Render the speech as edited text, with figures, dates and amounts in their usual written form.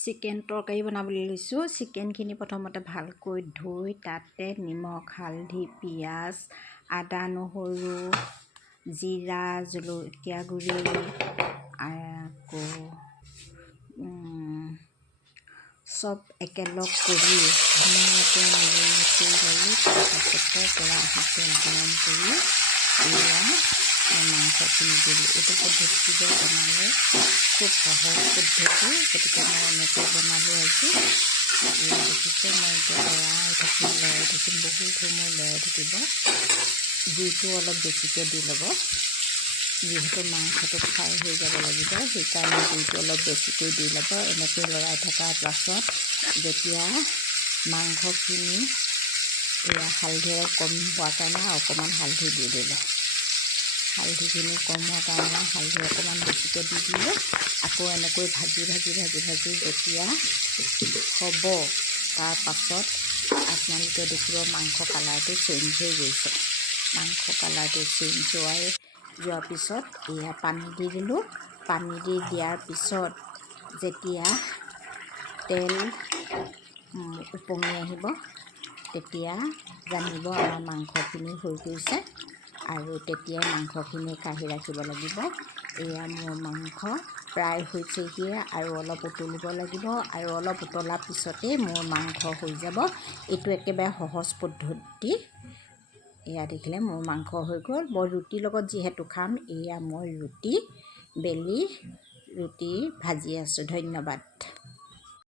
Chicken তৰকাৰী বনাবলৈ লৈছোঁ। চিকেনখিনি প্ৰথমতে ভালকৈ ধুই তাতে নিমখ, হালধি, পিঁয়াজ, আদা, নহৰু, জিৰা, জলকীয়া গুড়ি আকৌ চব একেলগ কৰি ধুনীয়াকৈ মেৰিনেট কৰি ল'লোঁ। তাৰপাছতে কেৰাহীত তেল গৰম কৰি মাংসখিনি দিলোঁ। এইটো পদ্ধতিৰে বনালে খুব সহজ পদ্ধতি, গতিকে মই এনেকৈ বনালোঁ আজি। দেখিছে মই এতিয়া লৰাই থাকিম বহুত সময় লৰাই থাকিব। জুইটো অলপ বেছিকৈ দি ল'ব, যিহেতু মাংসটো ফ্ৰাই হৈ যাব লাগিব, সেইকাৰণে জুইটো অলপ বেছিকৈ দি ল'ব। এনেকৈ লৰাই থকাৰ পাছত যেতিয়া মাংসখিনি হালধিৰে কম হোৱাৰ কাৰণে অকণমান হালধি দি দিলে। হালধিখিনি কম হোৱাৰ কাৰণে হালধি অকণমান বেছিকৈ দি দিলোঁ। আকৌ এনেকৈ ভাজি যেতিয়া হ'ব, তাৰ পাছত আপোনালোকে দেখিব মাংস কালাৰটো চেঞ্জ হৈ গৈছে। মাংস কালাৰটো চেঞ্জ যোৱাৰ পিছত পানী দি দিলোঁ। পানী দি দিয়াৰ পিছত যেতিয়া তেল উপঙি আহিব, তেতিয়া জানিব আমাৰ মাংসখিনি হৈ গৈছে, আৰু তেতিয়াই মাংসখিনি কাঢ়ি ৰাখিব লাগিব। মোৰ মাংস প্ৰায় হৈছেহিয়ে, আৰু অলপ উতলিব লাগিব, আৰু অলপ উতলাৰ পিছতেই মোৰ মাংস হৈ যাব। এইটো একেবাৰে সহজ পদ্ধতি। দেখিলে মোৰ মাংস হৈ গ'ল। মই ৰুটিৰ লগত যিহেতু খাম, মই ৰুটি বেলি ৰুটি ভাজি আছোঁ। ধন্যবাদ।